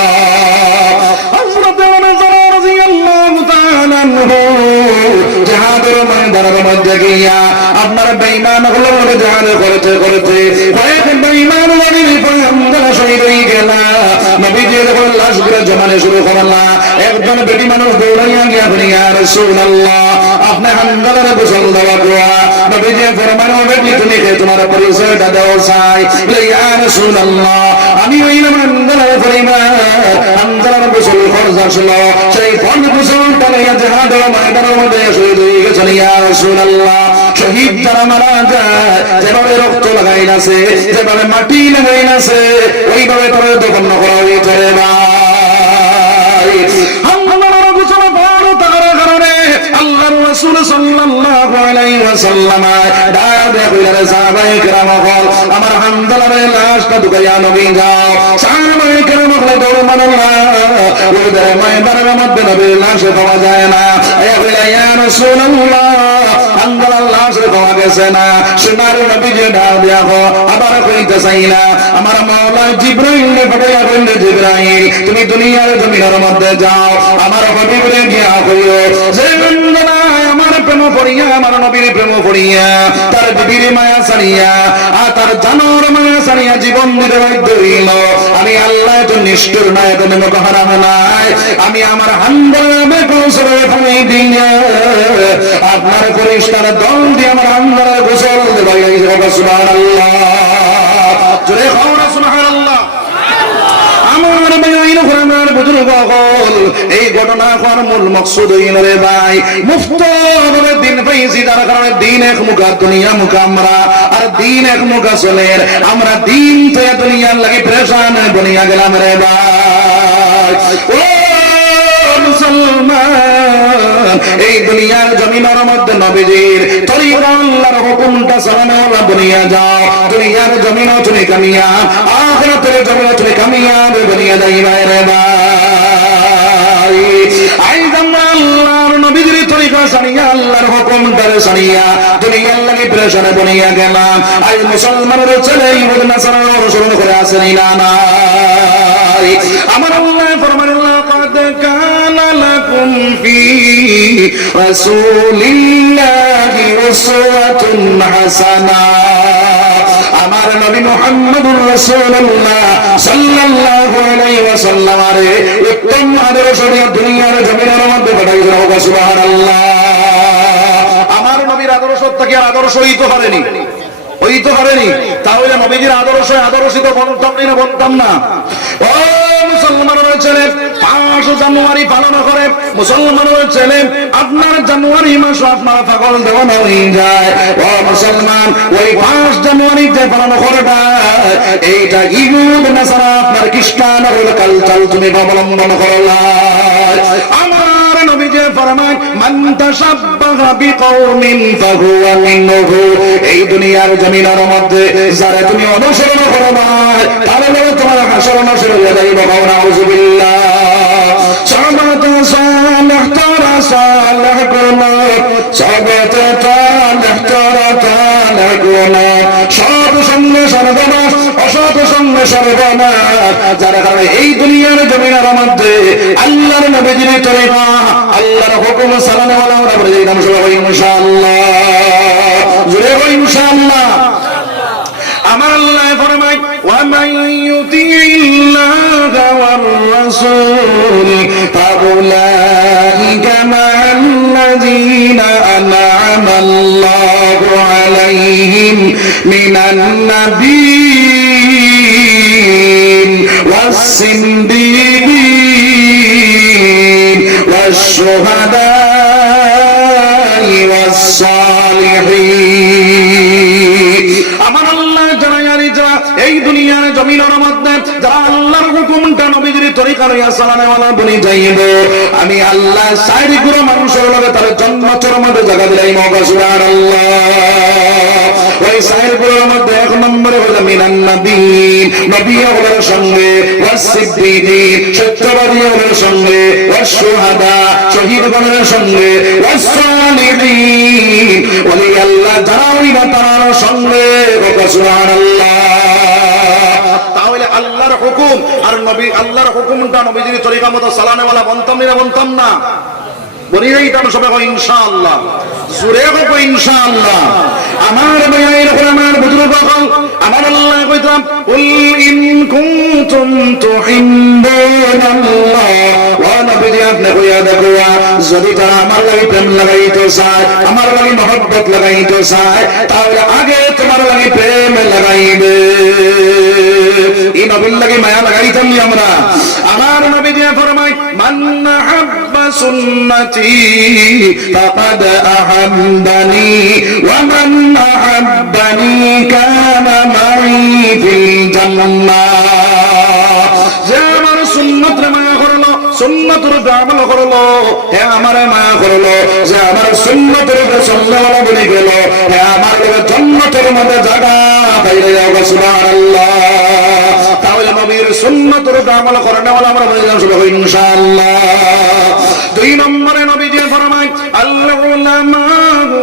হযরত হামজা রাদিয়াল্লাহু তাআলা আনহু জিহাদের ময়দানের মধ্যে গিয়া আপনার বেঈমান হলো জিহাদ করতে করতে কয়েক বেঈমান ওয়ালির হামজা শহীদ হয়ে গেল। নবীজি যখন লাশগুলো জমানো শুরু করলা, একজন বেটি মানুষ দৌড়াইয়া গিয়া বলি, ইয়া রাসূলুল্লাহ আপনি হামজার গোসল দেওয়া দোয়া। নবীজি ফরমান, ও বেটি তুমি কে, তোমার পরিচয়টা দাও চাই। ইয়া রাসূলুল্লাহ আমি হইলাম হামজার পরিবার, হামজার গোসল ফরজ আসলো, সেই ফরজ গোসলটা লইয়া জিহাদের ময়দানের মধ্যে শহীদ হয়ে গেছেন। ইয়া রাসূলুল্লাহ শহীদ যারা মারা যায় যেভাবে রক্ত লাগাইলাছে, যেভাবে মাটি লাগাইলাছে, ওইভাবে তারা দফন করা হয়েছে রে ভাই। আল্লাহর গোসল ফরজ তার কারণে আল্লাহর রাসূল সাল্লাল্লাহু আলাইহি ওয়াসাল্লাম ডাক কইলেন, সাহাবায়ে কেরাম হল আমার হামজার লাশটা ঢুকাইয়া নবী যাও। সাহাবায়ে কেরাম হল দৌড় মারলা, ওদের ময়দানের মধ্যে নবীর লাশ পাওয়া যায় না। ইয়া রাসূলুল্লাহ হামজার লাশ পাওয়া গেছে না। সোনার নবীজি ডাক দিয়া আবার কইতে চাইলা, আমার মাওলা জিবরাইল পাঠাইয়া বললে, জিবরাইল তুমি দুনিয়ার জমিনের মধ্যে যাও, আমার হাবিবরে গিয়া কইও যে বন্দনা আমার প্রেম পড়িয়া, আমার নবীর প্রেম পড়িয়া, তার বিবির মায়া ছাড়িয়া আর তার জানোর মায়া ছাড়িয়া জীবন দিতে বাধ্য হইল। আমি আল্লাহ তো নিষ্ঠুর নাই, কোনো হারাম নাই, আমি আমার হামজার নামে গোসল ফালাই দিয়া আপনার পরিষ্কার দল দিয়ে আমার হামজার গোসল দেবাই। সুবহানাল্লাহ, জোরে কও না সুবহানাল্লাহ। আমার বেঈমান বুজুর্গ হল এই ঘটনা কোন মূল মকসুদ হইল রে ভাই মুফত ভাবে দিন পাইছি যার কারণে দিন এক মুখা দুনিয়া মুখা আমরা আর দিন এক মুখা চলের আমরা দিন তো দুনিয়ার লাগি প্রেশান বনিয়া গেলাম রে ভাই ও মুসলমান এই দুনিয়ার জমিনের মধ্যে নবীজির তরিকা আল্লাহর হুকুমটা চালানো বনিয়া যাও দুনিয়ার জমিনও তুমি কামিয়াব আখিরাতের জমিনও তুমি কামিয়াব বনিয়া যাইবা রে ভাই আইজ আমরা আল্লাহর নবীজির তরিকা সানিয়া আল্লাহর হুকুমটা সানিয়া দুনিয়ার লাগি প্রেশানে বনিয়া গেলাম আজ মুসলমানের ছেলে ইহুদ নাসারা অনুসরণ করে আসেনি না নাই আমার আল্লাহ ফরমান লাকাদ কানা লাকুম ফি রাসূলিল্লাহি উসওয়াতুন হাসানাহ আমার নবী মুহাম্মদুর রাসূলুল্লাহ সাল্লাল্লাহু আলাইহি ওয়াসাল্লাম এর উত্তম আদর্শ নিয়ে দুনিয়ার জমিনের মধ্যে পাঠাইছেন সুবহানাল্লাহ আমার নবীর আদর্শ থেকে আদর্শই তো হারেনি ওই তো হারেনি তাহলে নবীজির আদর্শ আদর্শিত বলতাম না ও মুসলমানের ছেলে 5 জানুয়ারি পালন করে মুসলমানের ছেলে আপনার জানুয়ারি মাস আপনার পাগল দেওয়ানো হয়ে যায় ও মুসলমান ওই 5 জানুয়ারিতে পালন করাটা এইটা ইহুদ নাসারা আপনার খ্রিস্টান কালচার তুমি অবলম্বন করলা আমার নবীজি ফরমান মান তাশাব্বাহা বিকওমিন ফাহুয়া মিনহু এই দুনিয়ার জমিনের মধ্যে যারা তুমি অনুসরণ করবা তাহলে তোমার হাসর নাসর হয়ে যাইবে নাউযুবিল্লাহ সামাত সালাহ তারা সালাহ গুনা সাবাত তালাহ তারা তালাহ গুনা সব সঙ্গে সর্বনাশ অসৎ সঙ্গে সর্বনাশ যারা কারণে এই দুনিয়ার জমিনের মধ্যে আল্লাহর নবীজির তরিকা আল্লাহর হুকুম চালানো ওয়ালা আমরা বলে দিলাম সবাই ইনশাআল্লাহ জোরে বলি ইনশাআল্লাহ আমার আল্লাহ ফরমায় ওয়া মান ইউতিইল্লাহা ওয়ার রাসূল ফাউলাইকা মা'আল্লাযীনা আন'আমা আল্লাহু আলাইহিম মিনান নাবিয়্যিন ওয়াস-সিদ্দীকিন ওয়াশ-শুহাদা'i ওয়াস-সালিহিন আমার আল্লাহ জানায়ারি যা এই দুনিয়ার জমিনের মধ্যে যারা আল্লাহর হুকুমটা নবীজির তরিকা লইয়া চালানো ওয়ালা বনি যাইবে আমি আল্লাহ সাইরি গুলো মানুষের লগে তার জান্নাতের মধ্যে জায়গা দিলাম সুবহানাল্লাহ ওই সাইরি গুলোর মধ্যে এক নম্বরে হলো মিনান নবীন নবীদের সঙ্গে ওয়াস-সিদ্দীকিন সত্যবাদীদের সঙ্গে ওয়াশ-শুহাদা শহীদগণের সঙ্গে ওয়াস-সালিহিন ওলি আল্লাহ যারা ওইরা তার সঙ্গে সুবহানাল্লাহ তাহলে আল্লাহর হুকুম আর নবী আল্লাহর হুকুমটা নবীজির তরিকা মতো চালানো ওয়ালা বনতাম না বলি এইটা সবাই ইনশাআল্লাহ জোরে কই ইনশাআল্লাহ আমার ভাইয়ের আমার বুজুর্গ আমার আল্লাহ কইতাম কুল ইন কুনতুম তুহিব্বুনাল্লাহ ওয়া নবী আপনি কইয়া দেখো যদি তারা আমার লাগি প্রেম লাগাইতে চায় আমার লাগি মহব্বত লাগাইতে চায় তাহলে আগে তোমার লাগি প্রেম লাগাইবে এই নবীর লাগি মায়া লাগাইতাম আমরা আমার নবী যে ফরমায় মান হাব্বা সুন্নতি ফাকাদ আহাব্বানি ওয়া মান আহাব্বানি কানা মাই ফিল জান্নাহ যে আমার সুন্নতরে মায়া করলো সুন্নতের আমল করলো হে আমারে মায়া করলো যে আমার সুন্নতের সাল্লাল্লাহু আলাইহি গেল হে আমার জান্নাতের মধ্যে জায়গা পাইলে যাও সুবহানাল্লাহ তাহলে নবীর সুন্নতের আমল করেন ওয়ালা আমরা বললাম ইনশাআল্লাহ দুই নম্বরে নবী যে ফরমায় আল উলামা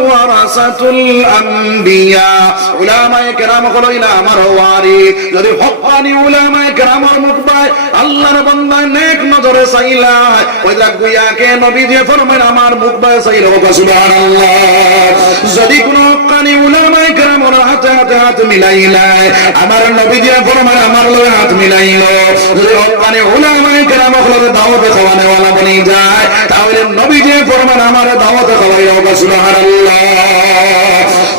ওয়ারাসাতুল আম্বিয়া উলামায়ে কেরাম হলো আমার ওয়ারিস যদি হক্কানি উলামায়ে কেরামের মুখবায় আল্লাহর বান্দা নেক নজরে চাইলা ওই গুয়াকে নবী যে ফরমায় আমার মুখবায় চাইলো সুবহানাল্লাহ যদি কোন হক্কানি উলামায়ে কেরামের হাতে হাতে হাত মিলাইলাই আমার নবী যে ফরমায় আমার লগে হাত মিলাইলো যদি হক্কানি উলামায়ে কেরাম হলো দাওয়াত খাওয়ানো ওয়ালা বনি যায় তাহলে নবী যে ফরমান আমার দাওয়াত খাওয়াইও সুবহানাল্লাহ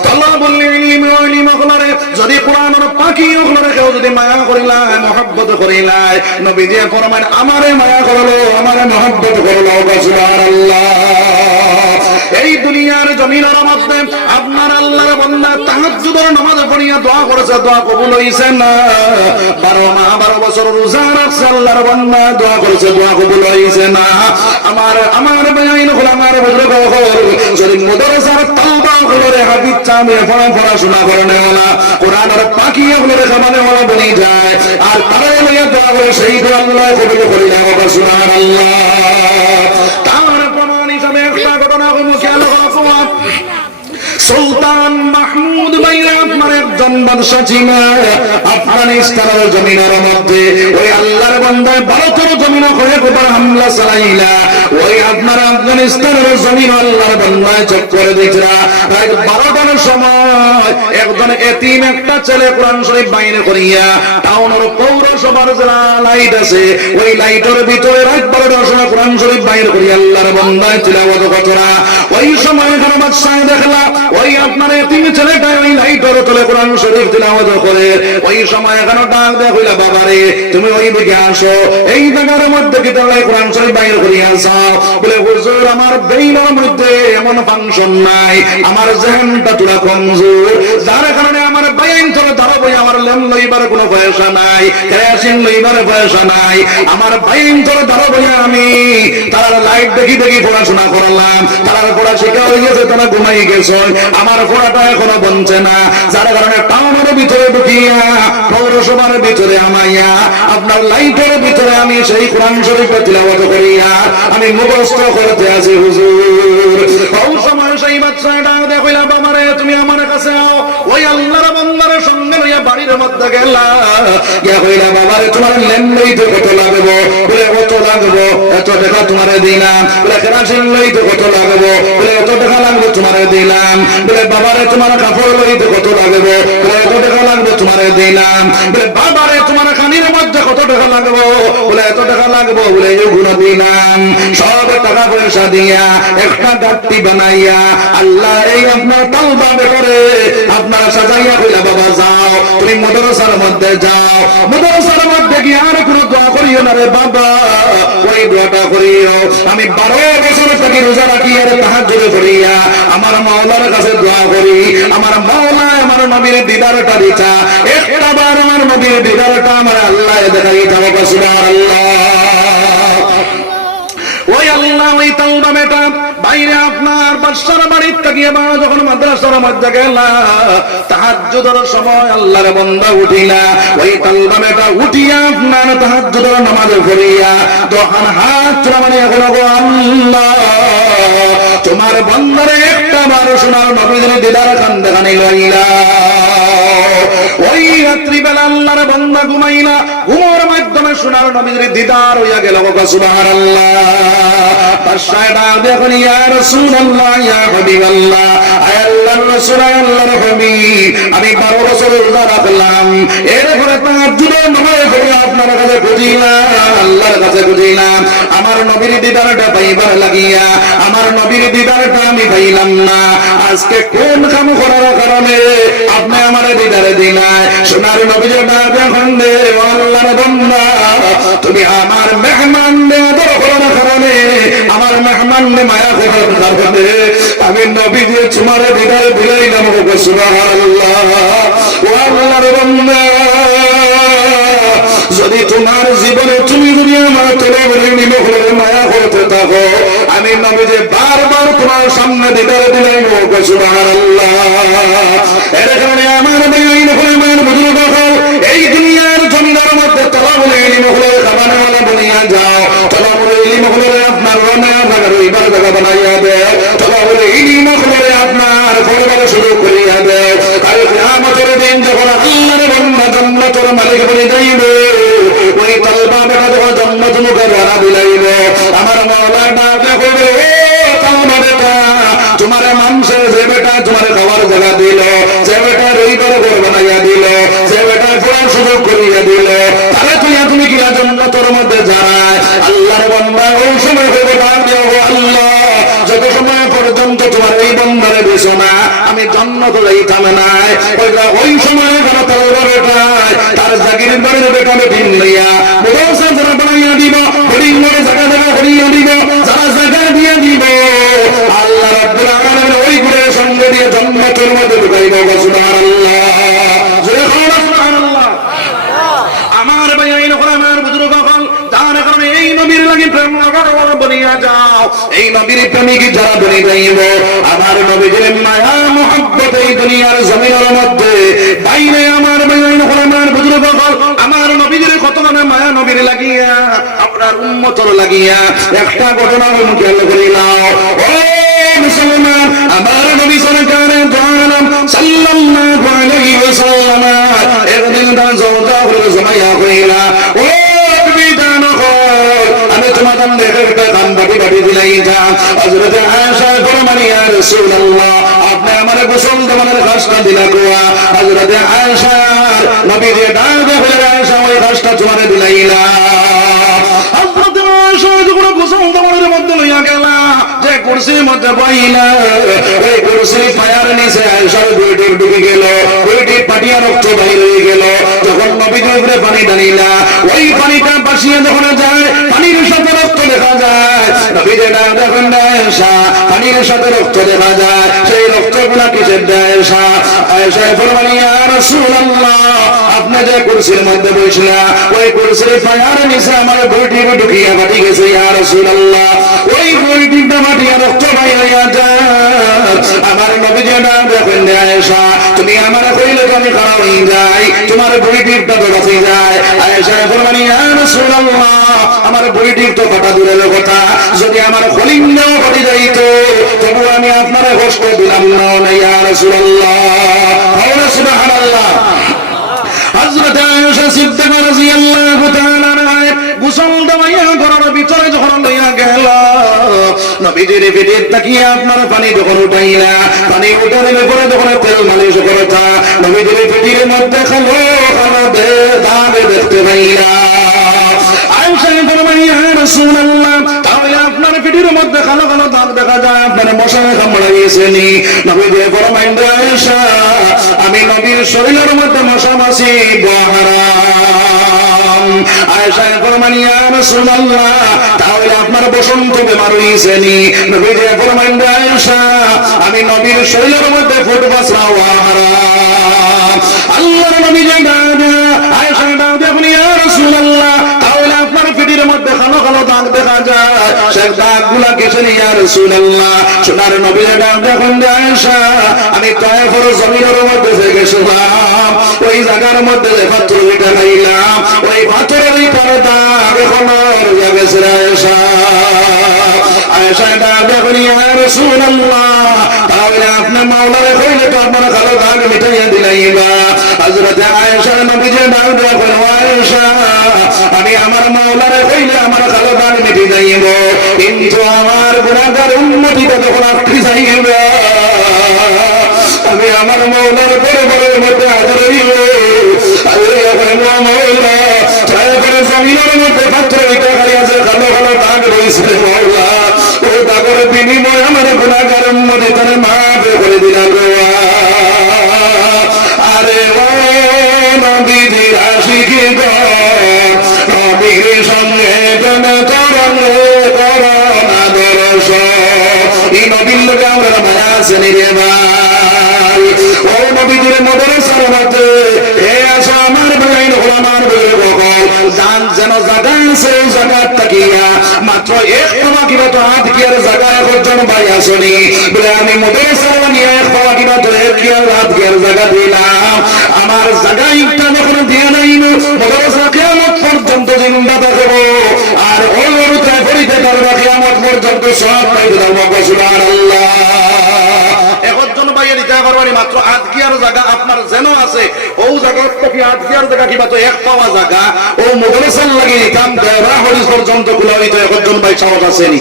তাআলা বললেন ইলমি ওয়া ইলমি হলারে যদি কোরআনের পাক পাখি ওগুলোর কেউ যদি মায়া করিলায় মহব্বত করিলায় নবীজি ফরমান আমারে মায়া করলো আমারে মহব্বত করলো সুবহানাল্লাহ। এই দুনিয়ার জমিনের মধ্যে আপনার আল্লাহর বান্দা তাহাজ্জুদের নামাজ পড়িয়া দোয়া করেছে, দোয়া কবুল হইছে না। 12 মাস 12 বছর রোজা রাখছে আল্লাহর বান্দা, দোয়া করেছে, দোয়া কবুল হইছে না। আমার বেয়াইন হল আমার বুজুর্গ হল যদি মাদ্রাসার তাওবা করে হাদিস চামে পড়াশোনা করে না কোরআনের পাখি গুলো খামানে ওরা বলি যায় আর তারা লইয়া দোয়া করে সেই দোয়া আল্লাহ কবুল করে না সুবহানাল্লাহ। তার প্রমাণ হিসাবে একটা ঘটনা খেয়াল রাখো। সুলতান মাহমুদ ভাইরা আপনার একজন বাদশা ছিল আফগানিস্তানের জমিনের মধ্যে। ওই আল্লাহর বান্দায় ভারতের জমিন হয়ে গোপন হামলা চালাইলা ওই আপনার আফগানিস্তানের জমিন আল্লাহর বান্দায় চক্করে দেখরা রাত 12টার সময় একজন এতিম একটা ছেলে কোরআন শরীফ বাইরে করিয়া টাউনের পৌরসভার যে লাইট আছে ওই লাইটের ভিতরে রাত 12টার সময় কোরআন শরীফ বাইরে করিয়া আল্লাহর বান্দায় তিলাওয়াত করতরা। ওই সময় এখানে বাদশা দেখলা ওই আপনার এতিম ছেলেটা ওই লাইটের তলে কোরআন শরীফ তিলাওয়াত করে। ওই সময় এখানে ডাক দেয়া কইলা বাবারে তুমি ওই দিকে আসো, এই জায়গার মধ্যে কি তাহলে কোরআন শরীফ বাইরে করিয়া আসাও। বলে হুজুর আমার ব্রেইনের মধ্যে এমন ফাংশন নাই, আমার জেহেনটা তোরা কমজোর, যার কারণে আমার বাইন তোরা ধরবো আমার লেম লইবার কোনো পয়সা নাই, কেরাসিন লইবার পয়সা নাই, আমার বাইন তোরা ধরবো আমি। তারা লাইট দেখি দেখি পড়াশোনা করলাম, তারা পড়া শিখা হয়ে গেছে, তারা ঘুমাই গেছে, আমার পড়াটা এখনো বনছে না। যার কারণে টাউনের ভিতরে ঢুকিয়া পৌরসভার ভিতরে আমাইয়া আপনার লাইটের ভিতরে আমি সেই কোরআন শরীফ তিলাওয়াত করিয়া আমি মুখস্থ করতে আছি হুজুর। ওই সময় সেই বাচ্চাটা দেখইলা বাবারে তুমি আমার কাছে আও। ওই আল্লাহর বান্দার সঙ্গে লইয়া বাড়ির মধ্যে গেলা, ইয়া কইলা বাবারে তোমার লেন লইতে কত লাগবে? বলে কত লাগবে? এত টাকা তোমারে দিলাম। বলে কেরাসিন লইতে কত লাগবে? বলে এত টাকা লাগবে তোমারে দিলাম। বলে বাবারে তোমার কাপড় লইতে কত লাগবে? বলে এত টাকা লাগবে তোমারে দিলাম। বলে বাবারে তোমার খানির মধ্যে কত টাকা লাগবে? বলে এত টাকা লাগবে। বলে এগুলো দিলাম। সব টাকা পয়সা দিয়া একটা গাড়ি বানাইয়া আল্লাহ এই আপনার তাওবা করে আপনারা সাজাইয়া কইলা বাবা যাও তুমি মাদ্রাসার মধ্যে যাও, মাদ্রাসার মধ্যে গিয়ে আর কোনো দোয়া করিও না রে বাবা, ওই দোয়াটা করিও আমি 12 বছর থেকে রোজা রাখি আর তাহাজ্জুদ করিয়া আমার মাওলার কাছে দোয়া করি, আমার মাওলা আমার নবীর দিদারটা দিতা, একটা বার আমার নবীর দিদারটা আমার আল্লাহ দেখাই যাবে সুবহানাল্লাহ। ওই আল্লাহ ওই তাওবা বেটা বাইরে আপনার বাদশার বাড়ির থেকে যখন মাদ্রাসার মধ্যে গেলা তাহাজ্জুদের সময় আল্লাহর বান্দা উঠিলা, ওই তাওবা বেটা উঠিয়া আপনার তাহাজ্জুদের নামাজ পড়িয়া তখন হাত মানে হলো গো আল্লাহ তোমার বান্দারে একটা বার শোনার নবীর দিদার কান দেখানি লইলা। ওই রাত্রিবেলা আল্লাহর বান্দা ঘুমাইলা, ঘুমের মাধ্যমে শোনার নবীর দিদার হইয়া গেল সুবহানাল্লাহ। বাদশাহটা দেখুন ইয়া রাসূলুল্লাহ ইয়া হাবিবাল্লাহ, আয় আল্লাহর রাসূল আয় আল্লাহর হাবিব আমি 12 বছর রোজা রাখলাম, এরপরে তাহাজ্জুদের নামাজ পড়ে আপনার কাছে খুঁজিলাম, আল্লাহর কাছে খুঁজিলাম, আমার নবীর দিদারটা পাইবার লাগিয়া আমার নবীর দিদারটা আমি পাইলাম না। আজকে কোন কাম করার কারণে আপনি আমার দিদারে দিলাই? সোনার নবীর ডাক এখন দে আল্লাহর বান্দা তুমি আমার মেহমান আদর করার কারণে আমার মেহমান মায়া করার কারণে আমি নবী যে তোমার দিদারে দিলাইলাম সুবহানাল্লাহ। ও আল্লাহর বান্দা যদি তোমার জীবনে তুমি যদি আমার তলবের নিমখের মায়া করতে থাকো আমি নবী যে বারবার তোমার সামনে দিদারে দিলাইব সুবহানাল্লাহ। এর কারণে আমার বেঈন পরিমাণ বুজুর্গ এই দুনিয়ার জমিনের মধ্যে তলবের নিমখের খাবারে ওয়ালা বনিয়া যাও, তলবের নিমখের আপনার রান্না লাগার ইবার জায়গা বানাইয়া দেয়, তলবের নিমখের আপনার পরিবার শুরু করিয়া দেয়। আর কিয়ামতের দিন যখন আল্লাহর বান্দা জান্নাতের মালিক বনে যাইবে ওই তাওবা বেটা যখন জান্নাত মুখে ধরা দিলাইবে আমার মাওলা ডাক কইবে ও তাওবা বেটা তোমার মানুষের যে বেটা তোমার খাওয়ার জায়গা দিল, যে বেটা রইবার ঘর বানাইয়া দিল, যে বেটা পড়ার সুযোগ করিয়া দিল তারে তুমি কি জান্নাতের মধ্যে যায়? আল্লাহর বান্দা ওই সময় হইবে ডাক দিও আল্লাহ যত সময় পর্যন্ত তোমার এই বান্দারে দিছো না আমি জান্নাতে যাইতাম না। ওই সময় কোন তাওবা বেটা তার জাগিরের বাড়ির বেটা বেটিন লইয়া মাদ্রাসা যারা বানাইয়া দিব হরিণ মরে জায়গা দেব হরিণ দিব যারা জায়গা দিয়ে দিব আল্লাহ রাব্বুল আলামিন ওই গুণের সঙ্গে দিয়ে জান্নাতের মধ্যে ঢুকাইব সুবহানাল্লাহ জোরে বলো সুবহানাল্লাহ আমার ভাই এই নকল আমার বুজুর্গ হল যার কারণে এই নবীর লাগি প্রেম লাগানো বনিয়া যাও এই নবীর প্রেমিক যারা বনি যাইব আমার নবীর মায়া মুহাব্বত এই দুনিয়ার জমিনের মধ্যে বাইরে আমার ভাই এই নকল আমার বুজুর্গ হল আমার নবীর কতখানি মায়া নবীর লাগিয়া আপনার উম্মতর লাগিয়া একটা ঘটনা আমি খেয়াল করি নাও ও মুসলমান আমার নবী সরকারে জানাম সাল্লাল্লাহু আলাইহি ওয়াসাল্লাম একদিন তার জওজা হলো জমাইয়া হইলা ও তুমি জানো আমি তোমাদের দেখে একটা কান বাটি বাটি দিলাই যা হযরত আয়েশা ফরমান ইয়া রাসূলুল্লাহ আপনি আমার গোসল দেওয়ার কাজটা দিলা গোয়া হযরত আয়েশা নবী যে ডাক হলো আয়েশা ওই কাজটা তোমার দিলাইলা হযরত আয়েশা যখন গোসল দেওয়ার মধ্যে লইয়া গেলা যে কুরসির মধ্যে বইলা ওই কুরসির পায়ার নিচে আয়েশার দুইটি ডুবে গেল দুইটি পাটিয়া রক্ত বাইরে হয়ে গেল যখন নবীর উপরে পানি ঢালিলা ওই পানিটা বাসিয়ে যখন যায় পানির সাথে রক্ত দেখা যায় নবী যে ডাক দেখেন আয়েশা পানির সাথে রক্ত দেখা যায় সেই রক্তগুলা কিসের আয়েশা আয়েশা ফরমান ইয়া রাসূলুল্লাহ আপনি যে কুরসির মধ্যে বসলা ওই কুরসির পায়ার নিচে আমার দুইটি ঢুকিয়া ফাটি গেছে ইয়া রাসূলুল্লাহ ওই দুইটি মাটিয়া রক্ত বাইরে যায় আমার নবী যে ডাক দেখেন আয়েশা তুমি আমার কইলে আমি খারাপ হয়ে যাই তোমার বইটিটা তো বাঁচে যায় আয়েশা ফরমান ইয়া রাসূলুল্লাহ আমার বইটির তো ফাটা দূরের কথা যদি আমার খলিঙ্গাও ফাটি যাইতো তবু আমি আপনার কষ্ট দিলাম না ইয়া রাসূলুল্লাহ সুবহানাল্লাহ হযরত আয়েশা সিদ্দিকা রাদিয়াল্লাহু তাআলা আনহা গোসল দেওয়া ঘরের ভিতরে যখন লইয়া গেল নবীজির পেটে তাকিয়ে আপনার পানি যখন উঠাইলা পানি উঠানোর পরে যখন তেল মালিশ করতা নবীজির পেটের মধ্যে খালো খালো দাগ দেখতে পাইলা আয়েশা ফরমান ইয়া রাসূলুল্লাহ তাহলে আপনার পেটের মধ্যে খালো খালো দাগ দেখা যায় আপনার মশা কামড়া গিয়েছেনি নবীজি ফরমান আয়েশা আমি নবীর শরীরের মধ্যে মশা মাছি হারাম আয়েশা ফরমান ইয়া রাসূলুল্লাহ তাহলে আপনার বসন্ত বেমার হইছেনি নবীজি ফরমান আয়েশা আমি নবীর শরীরের মধ্যে ফুট বাসরাও হারাম আল্লাহর নবী যে আয়েশা ডাক দেখুন ইয়া রাসূলুল্লাহ তাহলে আপনার পেটের মধ্যে কালো কালো দাগ দেখা যায় সেই দাগগুলা কিসের ইয়া রাসূলুল্লাহ সোনার নবী ডাক দেখুন আয়েশা আমি তায়েফের জমিনের মধ্যে গেছিলাম ওই জায়গার মধ্যে পাথর উঠে খাইলাম ওই পাথরের পরে দাগ এখন রয়ে গেছে আয়েশা আয়েশা ডাক দেখুন ইয়া রাসূলুল্লাহ তাহলে আপনি মাওলারে কইলে তো আপনার কালো দাগ মিটাইয়া দিলাইবা হযরত আয়েশা নবীজি ডাক দেখুন আয়েশা আমি আমার মাওলারে কইলে আমার কালো দাগ মিটে যাইব কিন্তু আমার গুনাহগার উম্মতিটা যখন আটকে যাইবে আমি আমার মাওলার পরিবারের মধ্যে হাজির হইব মাওলা তারপরে জমিনের মধ্যে পাত্র এটা খালি আছে কালো কালো দাগ রয়েছে মাওলা ওই দাগের বিনিময় আমার গুনাহগার উম্মতি তারে মাফ করে দিলাম আরে ও নবীজি আশিকি গো নবীর সঙ্গে কোন করোনা দরস এই নবীর লোকে আমরা মায়া আছে রে ভাই ও নবীজির মাদ্রাসার মধ্যে এ আসো আমার ভাই আমার জান যেন জায়গা আছে জায়গা তাকিয়া মাত্র এক পাওয়া কিবা তো হাত গিয়ার জায়গা একজন ভাই আসনি বলে আমি মাদ্রাসা নিয়ে এক পাওয়া কিবা তো এক গিয়ার হাত গিয়ার জায়গা দিলাম আমার জায়গা একটা যখন দিয়ে নাই মাদ্রাসা কিয়ামত পর্যন্ত জিন্দা থাকবো আর ওই অনুতায় পড়িতে পারবা কিয়ামত পর্যন্ত সব পাইতে পারবো সুবহানাল্লাহ একজন ভাইয়ের ইচ্ছা করবানি মাত্র হাত গিয়ার জায়গা আপনার যেন আছে ও জায়গা থেকে হাত গিয়ার জায়গা কিবা তো এক পাওয়া জায়গা ও মাদ্রাসার লাগি কাম দেওয়া হরিস পর্যন্ত খোলা হইতো একজন ভাই সাহস আসেনি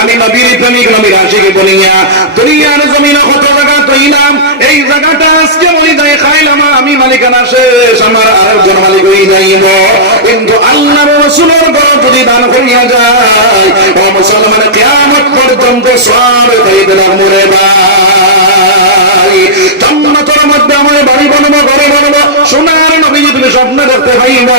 আমি নবীর প্রেমিক নবীর আশিকি বলিয়া দুনিয়ার জমিনে কত জায়গা তৈলাম এই জায়গাটা আজকে বলি যাই খাইলাম আমি মালিকানা শেষ আমার আরেকজন মালিক হয়ে যাইব কিন্তু আল্লাহর রাসূলের ঘর যদি দান করিয়া যায় ও মুসলমান কিয়ামত পর্যন্ত সব পাইবে না মরে ভাই জান্নাতের মধ্যে আমার বাড়ি বানাবো ঘরে বানাবো তুমি স্বপ্ন দেখতে পাইবা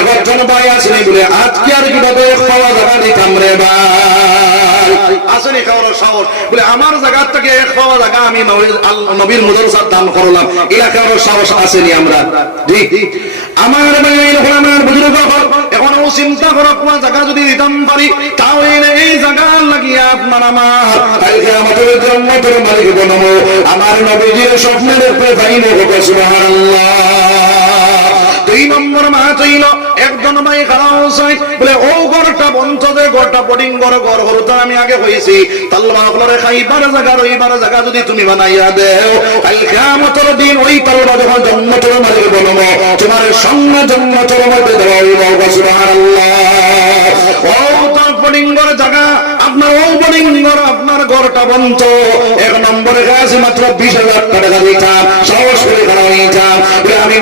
একজন ভাই আসেনি বলে আজকে আর কিভাবে খাওয়া জায়গা দিতাম রে ভাই আসেনি খাওয়ার সাহস বলে আমার জায়গা থেকে এক খাওয়া জায়গা আমি নবীর মাদ্রাসার দান করলাম এলাকার সাহস আসেনি আমরা জি আমার ভাই এখন আমার বুজুর্গ এখনো চিন্তা করো কোন জায়গা যদি দিতাম পারি তাহলে এই জায়গা লাগিয়ে আপনার আমার কালকে আমাদের জান্নাতের মালিক বানাবো আমার নবীজির স্বপ্ন দেখতে পাইবো সুবহানাল্লাহ দুই নম্বর মা চাইল একজন ভাই খারাপ হোসাই বলে ও ঘরটা বন্ধ যে ঘরটা বোর্ডিং ঘর ঘর হরুতা আমি আগে হয়েছি তালবা হলরে খাইবার জায়গা রইবার জায়গা যদি তুমি বানাইয়া দেও কাল কিয়ামতের দিন ওই তালবা যখন জান্নাতের মালিক বানাবো তোমার সঙ্গে জান্নাতের মধ্যে দেওয়া হইব সুবহানাল্লাহ ও তার বোর্ডিং ঘর জায়গা আপনার ও বোর্ডিং ঘর আপনার ঘরটা বন্ধ এক নম্বরে কাছে মাত্র 20,000 টাকা দিতাম সাহস করে খারাপ হইতাম আমি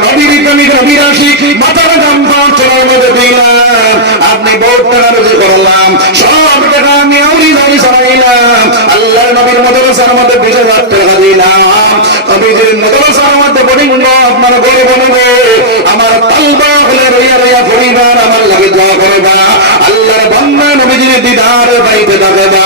নবীর আসি মাথার দাম চলার মধ্যে দিলাম আপনি বহুত টাকা রোজে করলাম সব টাকা আমি আউরি দাঁড়ি চালাইলাম আল্লাহর নবীর মাদ্রাসার মধ্যে 20,000 টাকা দিলাম নবীজির মাদ্রাসার মধ্যে বোর্ডিং আপনার ঘর বানাবো আমার তালবা হলে রইয়া রইয়া পরিবার আমার লাগে দোয়া করবা আল্লাহর বান্দা নবীজির দিদার পাইতে থাকবা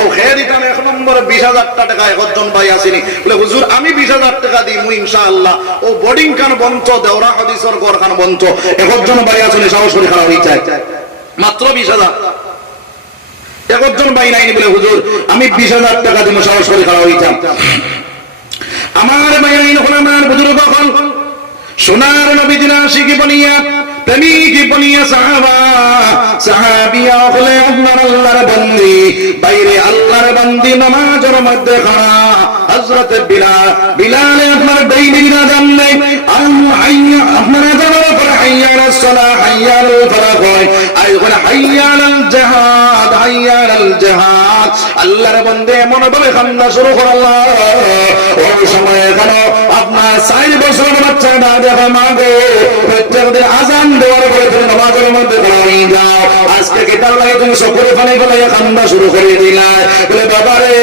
ও খেয়ে দিতাম এক নম্বর 20,000 টাকা একজন ভাই আসেনি বলে হুজুর আমি 20,000 টাকা দিই ইনশাআল্লাহ ও বোর্ডিং খান বন্ধ দেওরা হাদিসর ঘর খান বন্ধ একজন ভাই আসেনি সাহস করে খারাপ হয়ে যায় মাত্র 20,000 একজন ভাই নাইনি বলে হুজুর আমি 20,000 টাকা দিব সাহস করে খারাপ হয়ে যায় আমার ভাই নাইন হল আমার বুজুর্গ হল সোনার নবীজির আশিকি বনিয়া প্রেমিকি বনিয়া সাহাবিয়া হলে আপনার আল্লাহর বন্দী বাইরে আল্লাহর বন্দী নামাজের মধ্যে খাড়া হযরত বিলাল আপনার ডেইলি আযান নেই আপনার আযানের পর হাইয়া আলাস সালাহ হাইয়া আলাল ফালাহ হয় আর ওখানে হাইয়া আলাল জিহাদ আল্লাহর বন্দী এমন ভাবে কান্না শুরু করে আল্লাহ ওই সময় কেন আপনার 4 বছরের বাচ্চাটা দেখে মা গো প্রত্যেকদিন আযান দেওয়ার পরে তুমি নামাজের মধ্যে দাঁড়িয়ে যাও আজকে কেটার লাগে তুমি সকলে পানি ফেলাইয়া কান্না শুরু করে দিলা বলে বাবা রে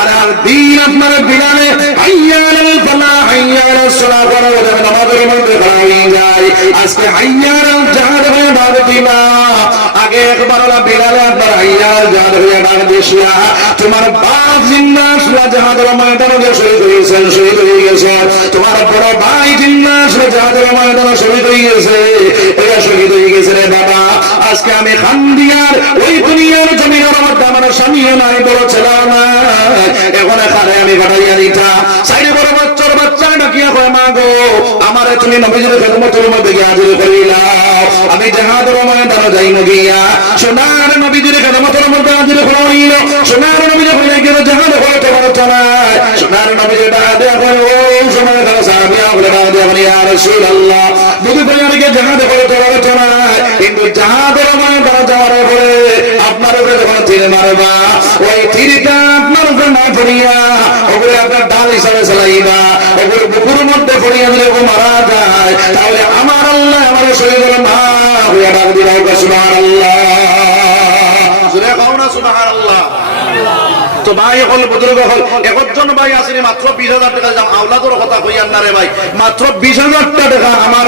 আর দিন আপনার বিলালে হাইয়া আলাল ফালাহ হাইয়া আলাস সালাহ করে নামাজের মধ্যে দাঁড়িয়ে যায় আজকে হাইয়া আলাল জিহাদ হয়ে ডাক দিলা আগে একবার ওলা বিলালে আপনার হাইয়া আলাল জিহাদ হয়ে ডাক দিছিলা তোমার বাপ জিন্দা সুরা জিহাদের ময়দানে শহীদ হয়ে গেছে তোমার বড় ভাই জিন্দা সুরা জিহাদের ময়দানে শহীদ হয়ে গেছে এরা শহীদ হয়ে গেছে রে বাবা আজকে আমি খান্দিয়ার ওই দুনিয়ার জমিনের মধ্যে আমার স্বামীও নাই বড় ছেলে নাই এখন এখানে আমি পাঠাইয়া দিতা সাইডে বড় বাচ্চা ডাকিয়া কয় মা গো আমারে তুমি নবীজির খেদমতের মধ্যে গিয়ে হাজির করিলাও আমি জিহাদের ময়দানে যাইব গিয়া সোনার নবীজির খেদমতের মধ্যে হাজির করিল সোনার নবীজি হইয়া গেল জিহাদ করতে পারতো না সোনার নবীজি ডাকে কয় ও সময় কাল সাহাবিয়া বলে ডাকে ইয়া রাসূলুল্লাহ নবী বলেন যে জিহাদ করতে পারতো না কিন্তু জিহাদের ময়দানে যাওয়ার পরে আপনার উপরে যখন তীর মারবা ওই তীরটা আপনার উপরে না পড়িয়া ওগুলো আপনার ডাল হিসাবে চালাইবা ওগুলো বুকুর মধ্যে পড়িয়া দিলে ও মারা যায় তাহলে আমার আল্লাহ আমার শরীরের মা হইয়া ডাক দিলা সুবহানাল্লাহ জোরে কও না সুবহানাল্লাহ তো ভাই হল বুজুর্গ হল একজন ভাই আসেনি মাত্র 20,000 টাকা দাম আওলাদের কথা কইয়ান না রে ভাই মাত্র 20,000 টাকা আমার